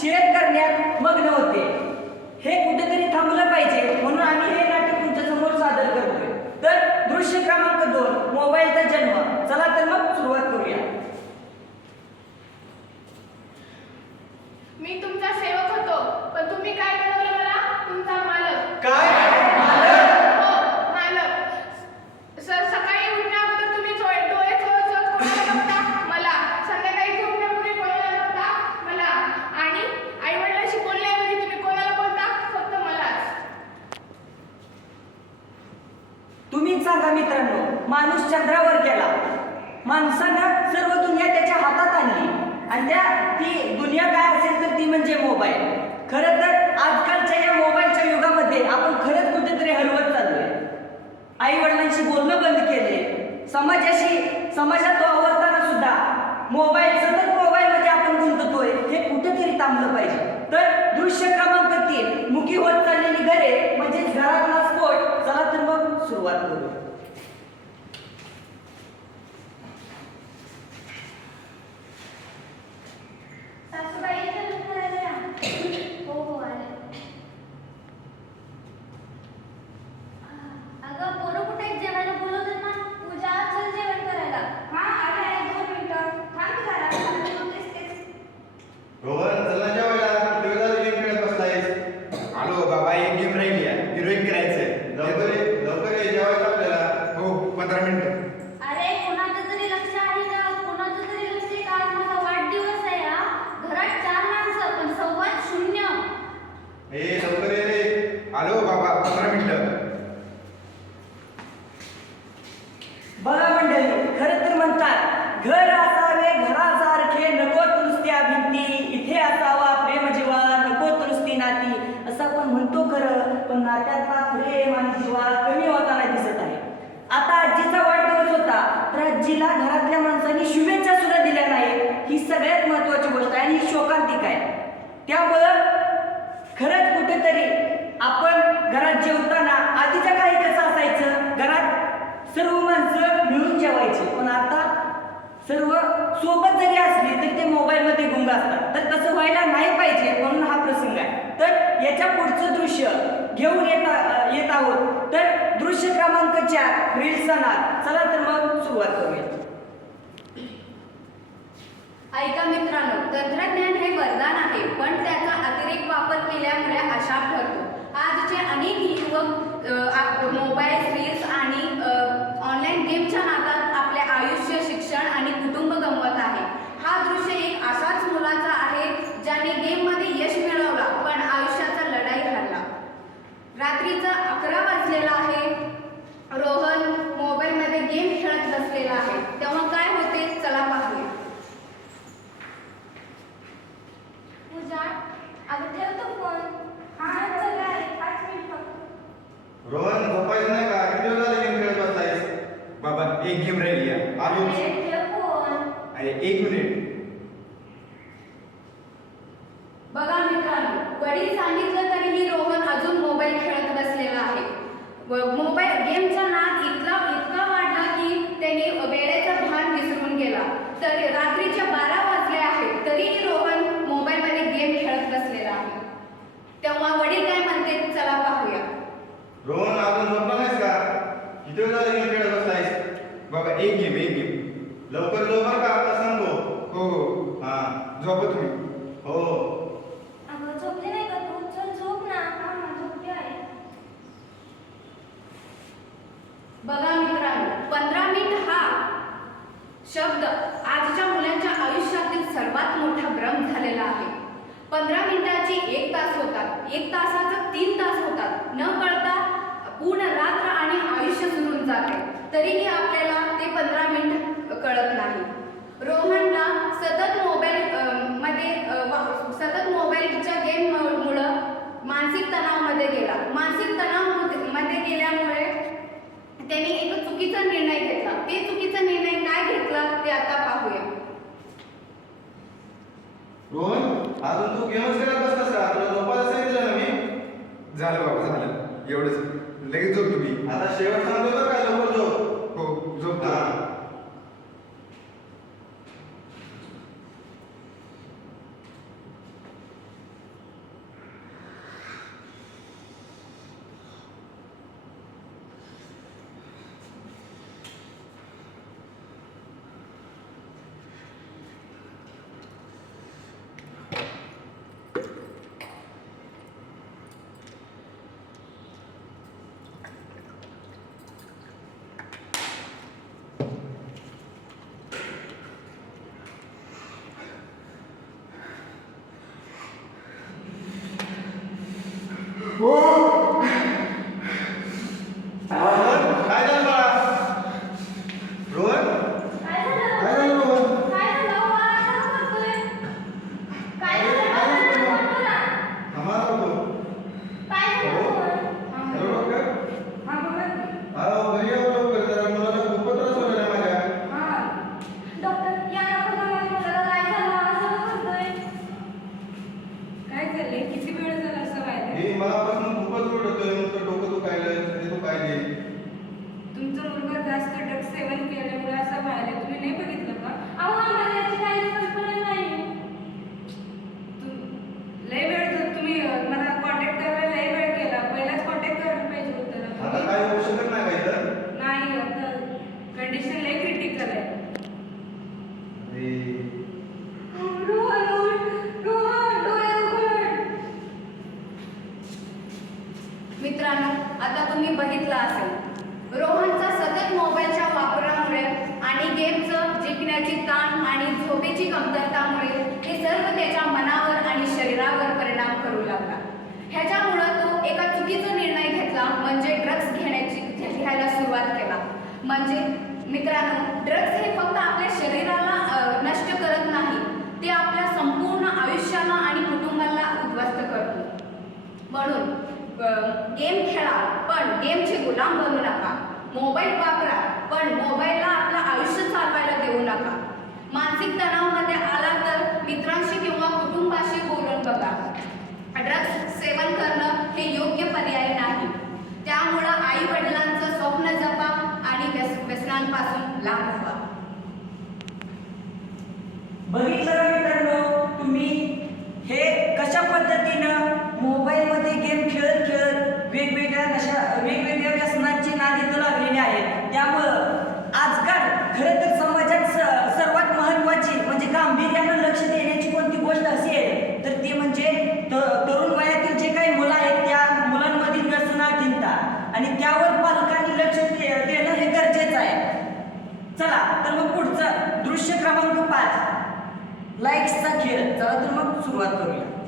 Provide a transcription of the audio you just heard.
Share करण्यात मग्न होते. हे कुठेतरी थांबलं पाहिजे म्हणून आम्ही हे नाटक तुमच्या समोर सादर करतोय. तर दृश्य क्रमांक 2 मोबाईलचा जन्म. चला तर मग सुरुवात करूया. मी तुमचा सेवक होतो, पण तुम्ही काय बनवलं मला? तुमचा मालक. काय? हो, मालक. सकाळी उठण्या अगोदर तुम्ही डोळे चोळत कोणाला बघता? मला. संध्याकाळी झोपण्यापूर्वी कोणाला बघता? मला. आणि आईवडिलांशी बोलण्याऐवजी तुम्ही कोणाला बोलता? फक्त मलाच. तुम्हीच सांगा मित्रांनो, माणूस चंद्रावर गेला, माणसानं सर्व दुनिया त्याच्या हातात आणली आणि ती दुनिया काय असेल तर ती म्हणजे मोबाईल. खरं तर आजकालच्या या मोबाईलच्या युगामध्ये आपण खरंच कुठेतरी हरवत चाललोय. आई वडिलांशी बोलणं बंद केले, समाजात वावरताना सुद्धा सतत मोबाईलमध्ये आपण गुंततोय. हे कुठेतरी थांबलं पाहिजे. तर दृश्य क्रमांक 3 मुकी होत चाललेली घरे म्हणजे घरातला स्फोट. चला तर मग सुरुवात करू. रोहन, चल ना जेवायला. किती वेळ झाला गेम खेळत बसलायस? आलो बाबा, एक गेम राहिली आहे, हिरोईन करायचंय. लवकर ये जेवायला आपल्याला. हो, 15 मिनिटं. अरे कोणाचं तरी लक्ष आहे का? कोणाचं तरी लक्ष आहे का? आज माझा वाढदिवस आहे हा. घरात 4 माणसं पण संवाद शून्य. लवकर ये रे. आलो बाबा, 15 मिनिटं. बघा मंडळी, खरं तर म्हणतात घर असावे घरासारखे, नकोत नुसत्या भिंती, इथे असावा प्रेम जिव्हाळा, नकोत नुसती नाती. असं आपण म्हणतो खरं, पण नात्याचा प्रेम आणि जिव्हाळा कमी होताना दिसत आहे. आता आजीचा वाढदिवस होता तर आजीला घरातल्या माणसांनी शुभेच्छा सुद्धा दिल्या नाही. ही सगळ्यात महत्वाची गोष्ट आहे आणि ही शोकांतिक आहे. त्यामुळं खरंच कुठेतरी आपण घरात जेवताना आधीच्या काळी कसं असायचं, घरात सर्व माणसं मिळून जेवायची, पण आता सर्व सोबत जरी असली तरी ते मोबाईलमध्ये गुंग असतात. तर तसं व्हायला नाही पाहिजे म्हणून हा प्रसंग आहे. तर याच्या पुढचं दृश्य घेऊन येत आहोत. तर दृश्य क्रमांक 4 रील्स अनार. चला तर मग सुरुवात करूया. ऐका मित्रांनो, तंत्रज्ञान हे वरदान आहे, पण त्याचा अतिरेक वापर केल्यामुळे अशाप ठरतो. आजचे अनेक युवक मोबाईल, रील्स आणि ऑनलाईन गेमच्या नादात आपले आयुष्य, शिक्षण आणि कुटुंब गमवत आहे. हा दृश्य एक असाच मुलाचा आहे ज्याने गेममध्ये यश मिळवला पण आयुष्याचा लढाई हरला. रात्रीचा 11 वाजलेला आहे. रोहन मोबाईलमध्ये गेम खेळत बसलेला आहे. तेव्हा काय होते चला पाहूया. पूजा, अगं ठेवतो फोन. हा चला, 5 मिनिट फक्त. रोहन, झोपायचं नाही का? किती वेळ झाला गेम खेळत बसलायस? बाबा, एक गेम राहिली आहे, आलो. अरे ठेव फोन. अरे 1 मिनिट. बघा मित्रांनो, वडील सांगितलं तरीही रोहन अजून मोबाईल खेळत बसलेला आहे. मोबाईल गेमचा नाद इतका वाढला की त्याने वेळेचं भान विसरून गेला. तर रात्रीच्या 12 वाजले आहेत तरीही रोहन मोबाईलमध्ये गेम खेळत बसलेला आहे. तेव्हा वडील काय म्हणते चला पाहूया. रोहन, अजून झोपला नाहीस का? किती वेळ झाला गेम खेळत बसलायस? बाबा, एक गेम. लवकर बरं का? आता सांगतो. हो. हा, झोपा तुम्ही. हो. अगं झोपले नाही का तू? चल झोप ना. झोपली आहे. बघा मित्रांनो, 15 मिनिट हा शब्द आजच्या मुलांच्या आयुष्यातील सर्वात मोठा भ्रम झालेला आहे. 15 मिनिटाची 1 तास होतात, 1 तासाचं 3 तास होतात. न कळता पूर्ण रात्र आणि आयुष्य सुरून जाते, तरीही आपल्याला ते 15 मिनिट कळत नाही. रोहनला सतत मोबाईलच्या गेममुळं मानसिक तणावामध्ये गेला. मानसिक तणावामध्ये गेल्यामुळे त्याने एक चुकीचा निर्णय घेतला. ते चुकीचा निर्णय काय घेतला ते आता पाहूया. रोहन, अजून तू गेमच खेळत बसलास का? तुला झोपायला सांगितलं ना मी. झालं बाबा, झालं. एवढंच. लगेच झोप तुम्ही. आता शेवट सांगतो बरं का, लवकर झोप. हो, झोप. हा. रोहन, काय झालं बाळा? रोहन, काय झालं? काय झालं रोहन? काय झालं? बाळा, असं करतोय? काय झालं? बोल ना. थांबा ना तो. काय झालं? Hello doctor. हा बोला की. अहो, घरी यावं लवकर जरा मुलाला खूपच त्रास व्हायला माझ्या. हा. डॉक्टर, या ना बघा माझ्या मुलाला काय झालं? असं करतोय? काय झालंय? किती वेळ झाला असं व्हायला? हे मलापासून खूपच ओरडतोय. नुसतं डोकं दुखायलं, छाती दुखायली. तुमचा मुलगा जास्त ड्रग्ज सेवन केल्यामुळे असं व्हायला तुम्ही नाही बघितलं का? अहो, आम्हाला याची काहीच कल्पना नाही. लय वेळ जर तुम्ही मला कॉन्टॅक्ट करायला लय वेळ केला. पहिलाच कॉन्टॅक्ट करायला पाहिजे होतं ना. आता काय होऊ शकत नाही का इथं? नाही, आता कंडिशन लय क्रिटिकल आहे. अरे, रोहन, रोहन, डोळे उघड. मित्रांनो, आता तुम्ही बघितलं असेल रोहनचा सतत मोबाईलच्या वापरामुळे आणि गेमचं जिंकण्याची ताण आणि झोपेची कमतरतामुळे हे सर्व त्याच्या मनावर आणि शरीरावर परिणाम करू लागला. ह्याच्यामुळं तो एका चुकीचा निर्णय घेतला, म्हणजे ड्रग्ज घ्यायला सुरुवात केला. म्हणजे मित्रांनो, ड्रग्ज हे फक्त आपल्या शरीराला नष्ट करत नाही, ते आपल्या संपूर्ण आयुष्याला आणि कुटुंबाला उद्ध्वस्त करतो. म्हणून गेम खेळा, पण गेमचे गुलाम बनू नका. मोबाईल वापरा, पण मोबाईलला आपलं आयुष्य चालवायला देऊ नका. मानसिक तणावामध्ये आला तर मित्रांशी किंवा कुटुंबाशी बोलून बघा. ड्रग्ज सेवन करणं हे योग्य पर्याय नाही. त्यामुळं आई वडिलांचं स्वप्न जपा आणि व्यसनांपासून लांब व्हा. बघितलं मित्रांनो तुम्ही हे कशा पद्धतीनं मोबाईलमध्ये गेम खेळत खेळत वेगवेगळ्या व्यसनांची नादी लागलेली आहेत. त्यामुळं आजकाल खरं तर समाजात सर्वात महत्त्वाची म्हणजे गांभीर्यानं लक्ष देण्याची कोणती गोष्ट असेल तर ती म्हणजे तरुण वयातील जे काही मुलं आहेत त्या मुलांमधील व्यसनाधीनता आणि त्यावर पालकांनी लक्ष देणं हे गरजेचं आहे. चला तर मग पुढचं दृश्य क्रमांक 5 लाईक्सचा खेळ. चला तर मग सुरुवात करूया.